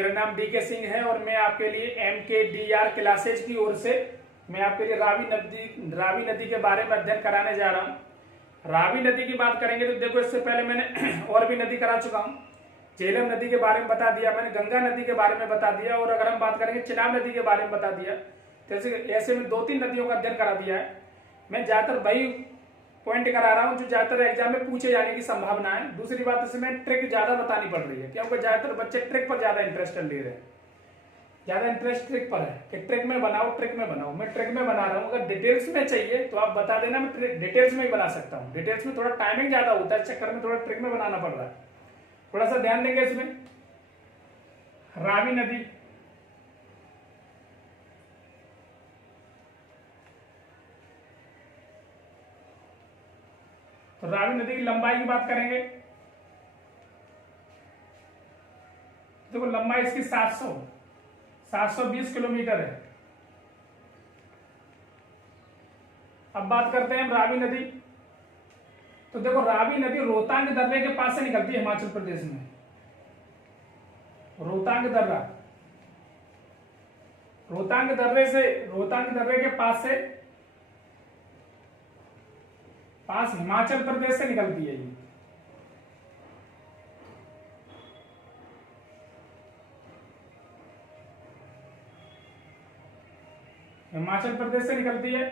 मेरा नाम डीके सिंह है और मैं आपके लिए MKDR क्लासेज की ओर से मैं आपके लिए रावी नदी के बारे में अध्ययन कराने जा रहा हूँ। रावी नदी की बात करेंगे तो देखो, इससे पहले मैंने और भी नदी करा चुका हूँ। झेलम नदी के बारे में बता दिया मैंने, गंगा नदी के बारे में बता दिया, और अगर हम बात करेंगे चिनाब नदी के बारे में बता दिया। जैसे ऐसे में 2-3 नदियों का अध्ययन करा दिया है। मैं ज्यादातर वही पॉइंट करा रहा हूँ जो ज्यादातर एग्जाम में पूछे जाने की संभावना है। दूसरी बात, इसमें ट्रिक ज्यादा बतानी पड़ रही है क्योंकि ज्यादातर बच्चे ट्रिक पर ज्यादा इंटरेस्ट ले रहे हैं। ज्यादा इंटरेस्ट ट्रिक पर है कि ट्रिक में बनाओ, ट्रिक में बनाओ। मैं ट्रिक में बना रहा हूँ। अगर डिटेल्स में चाहिए तो आप बता देना, मैं डिटेल्स में ही बना सकता हूँ। डिटेल्स में थोड़ा टाइमिंग ज्यादा होता है, चक्कर में थोड़ा ट्रिक में बनाना पड़ रहा है। थोड़ा सा ध्यान देंगे इसमें। रावी नदी, तो रावी नदी की लंबाई की बात करेंगे। देखो, लंबाई इसकी 720 किलोमीटर है। अब बात करते हैं रावी नदी। तो देखो, रावी नदी रोहतांग दर्रे के पास से निकलती है हिमाचल प्रदेश में। रोहतांग दर्रे के पास हिमाचल प्रदेश से निकलती है ये। हिमाचल प्रदेश से निकलती है।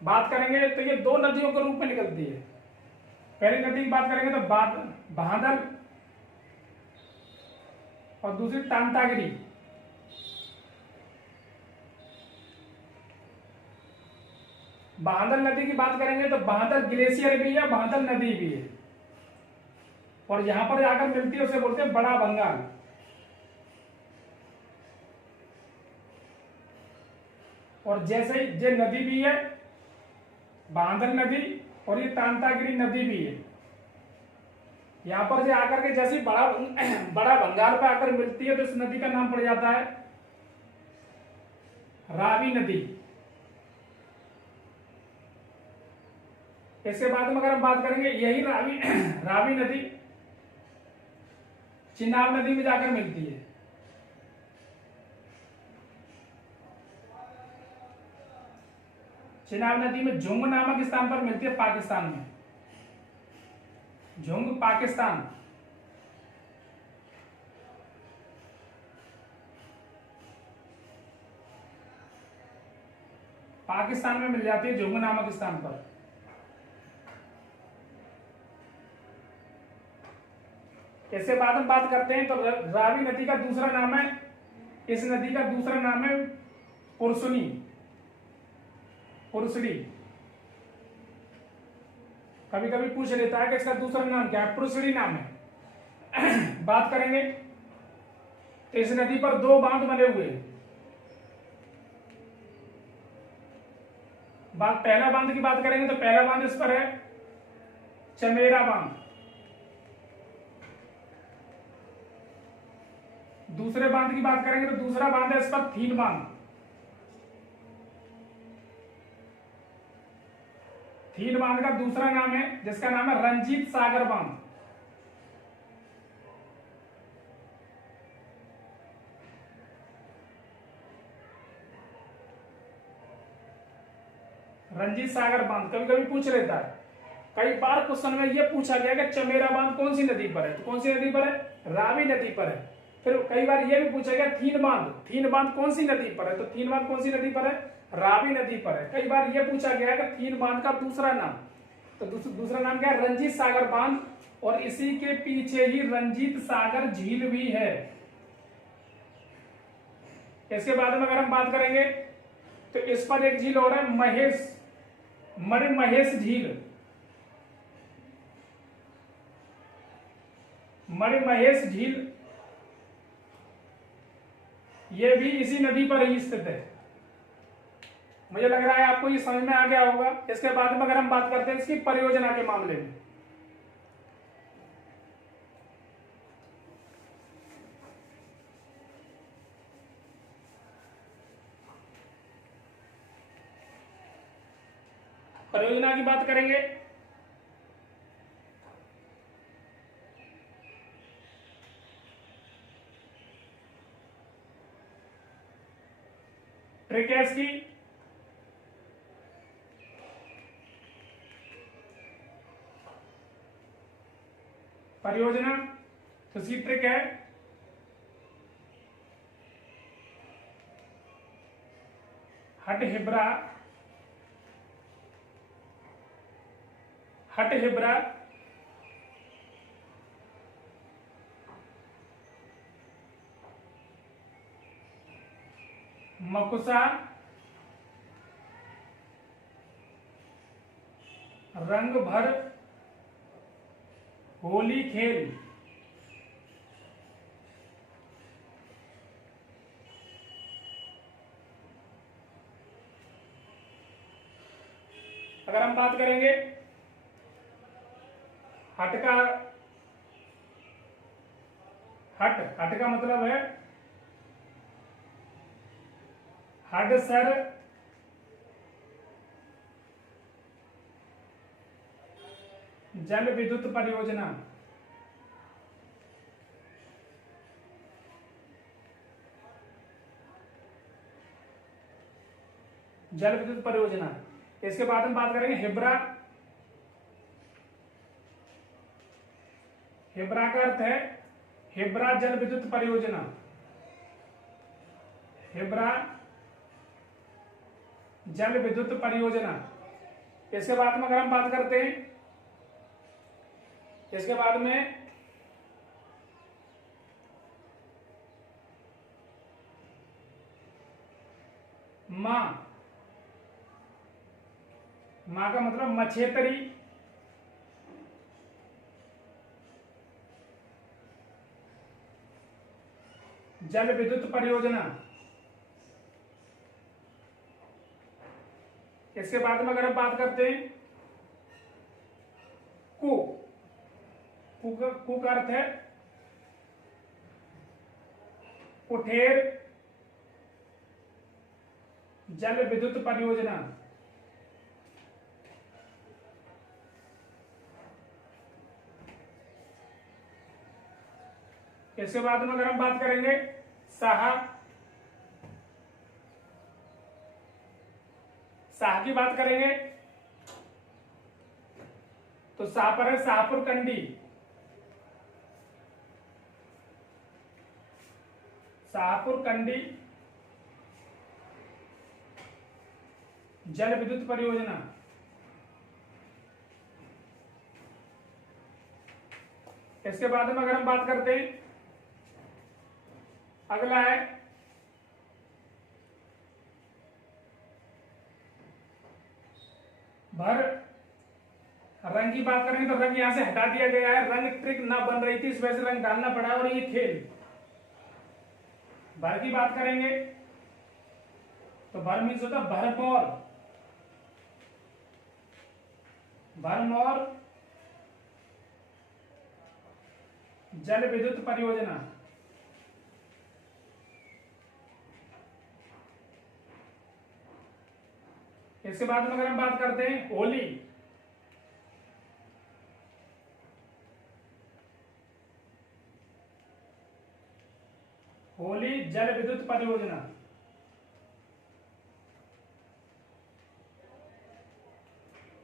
बात करेंगे तो ये 2 नदियों के रूप में निकलती है। पहली नदी की बात करेंगे तो बांदल और दूसरी तांतागिरी। बांदल नदी की बात करेंगे तो बांदल ग्लेशियर भी है, बांदल नदी भी है, और यहां पर जाकर मिलती है उसे बोलते हैं बड़ा बंगाल। और जैसे ये नदी भी है, बांदल नदी, और ये तांतागिरी नदी भी है। यहां पर जो आकर के जैसे बड़ा बंगाल पे आकर मिलती है तो इस नदी का नाम पड़ जाता है रावी नदी। इसके बाद में अगर हम बात करेंगे, यही रावी नदी चिनाब नदी में जाकर मिलती है। चिनाब नदी में झुंग नामक स्थान पर मिलती है, पाकिस्तान में। झुंग पाकिस्तान में मिल जाती है, झुंग नामक स्थान पर। इसके बाद हम बात करते हैं तो रावी नदी का दूसरा नाम है, इस नदी का दूसरा नाम है पुरुषड़ी। कभी कभी पूछ लेता है कि इसका दूसरा नाम क्या है। पुरुषड़ी नाम है। बात करेंगे तो इस नदी पर 2 बांध बने हुए हैं। पहला बांध की बात करेंगे तो पहला बांध इस पर है चमेरा बांध। दूसरे बांध की बात करेंगे तो दूसरा बांध है इस पर थीन बांध। थीन बांध का दूसरा नाम है जिसका नाम है रंजीत सागर बांध। रंजीत सागर बांध कभी कभी पूछ लेता है। कई बार क्वेश्चन में यह पूछा गया कि चमेरा बांध कौन सी नदी पर है, तो कौन सी नदी पर है? रावी नदी पर है। फिर कई बार यह भी पूछा गया थीन बांध कौन सी नदी पर है, तो थीन बांध कौन सी नदी पर है? रावी नदी पर है। कई बार यह पूछा गया कि थीन बांध का दूसरा नाम, तो दूसरा नाम क्या है? रंजीत सागर बांध, और इसी के पीछे ही रंजीत सागर झील भी है। इसके बाद में अगर हम बात करेंगे तो इस पर एक झील और है, मणिमहेश झील। मणिमहेश झील यह भी इसी नदी पर ही स्थित है। मुझे लग रहा है आपको ये समझ में आ गया होगा। इसके बाद में अगर हम बात करते हैं इसकी परियोजना के मामले में, परियोजना की बात करेंगे ट्रिक है इसकी, परियोजना, तो इसकी ट्रिक है हट हिब्रा, हट हिब्रा मकुसा रंग भर होली खेल। अगर हम बात करेंगे हट का, हट का मतलब है हडसर जल विद्युत परियोजना, जल विद्युत परियोजना। इसके बाद हम बात करेंगे हिब्रा, हिब्रा का अर्थ है हिब्रा जल विद्युत परियोजना, हिब्रा जल विद्युत परियोजना। इसके बाद में अगर हम बात करते हैं, इसके बाद में मां, मां का मतलब मछेतरी जल विद्युत परियोजना। इसके बाद में अगर हम बात करते हैं कु, कु का अर्थ है कुठेर जल विद्युत परियोजना। इसके बाद में अगर हम बात करेंगे साहा, साह की बात करेंगे तो साह पर है शाहपुर कंडी, शाहपुर कंडी जल विद्युत परियोजना। इसके बाद में अगर हम बात करते हैं, अगला है भर, रंग की बात करेंगे तो रंग यहां से हटा दिया गया है, रंग ट्रिक ना बन रही थी, इस वजह से रंग डालना पड़ा और ये खेल। भर की बात करेंगे तो भर मीन्स होता है भरमौर, भरमौर जल विद्युत परियोजना। इसके बाद में अगर हम बात करते हैं होली, होली जल विद्युत परियोजना।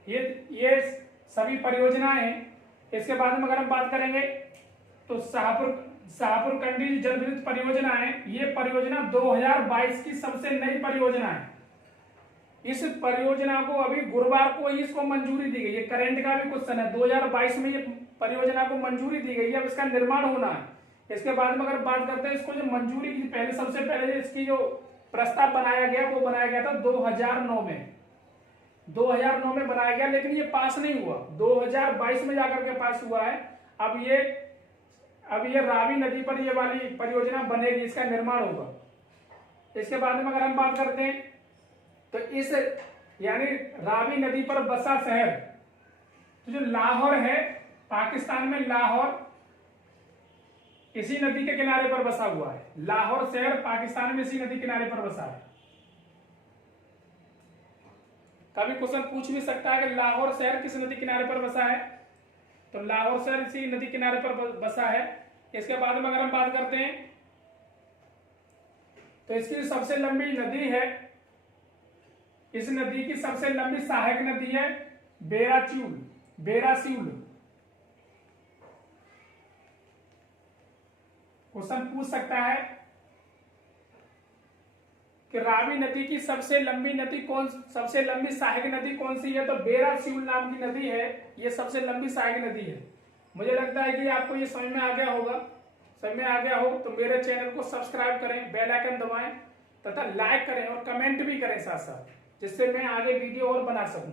ये सभी परियोजनाएं हैं। इसके बाद में अगर हम बात करेंगे तो शाहपुर कंडी जल विद्युत परियोजना है, ये परियोजना 2022 की सबसे नई परियोजना है। इस परियोजना को अभी गुरुवार को ही इसको मंजूरी दी गई है, करंट का भी क्वेश्चन है, 2022 में ये परियोजना को मंजूरी दी गई है, अब इसका निर्माण होना है। इसके बाद में अगर बात करते हैं इसको जो मंजूरी की, पहले सबसे पहले इसकी जो प्रस्ताव बनाया गया वो बनाया गया था 2009 में, 2009 में बनाया गया, लेकिन ये पास नहीं हुआ, 2022 में जाकर के पास हुआ है। अब ये रावी नदी पर ये वाली परियोजना बनेगी, इसका निर्माण होगा। इसके बाद में अगर हम बात करते हैं तो इस यानी रावी नदी पर बसा शहर, तो जो लाहौर है पाकिस्तान में, लाहौर इसी नदी के किनारे पर बसा हुआ है, लाहौर शहर पाकिस्तान में इसी नदी किनारे पर बसा है। कभी क्वेश्चन पूछ भी सकता है कि लाहौर शहर किस नदी किनारे पर बसा है, तो लाहौर शहर इसी नदी किनारे पर बसा है। इसके बाद में अगर हम बात करते हैं तो इसकी सबसे लंबी नदी है इस नदी की सबसे लंबी सहायक नदी है बेरासिउल। क्वेश्चन पूछ सकता है कि रावी नदी की सबसे लंबी सहायक नदी कौन सी है, तो बेरासिउल नाम की नदी है, ये सबसे लंबी सहायक नदी है। मुझे लगता है कि आपको ये समझ में आ गया होगा। समझ में आ गया हो तो मेरे चैनल को सब्सक्राइब करें, बेल आइकन दबाएं तथा लाइक करें और कमेंट भी करें साथ साथ, जिससे मैं आगे वीडियो और बना सकूं।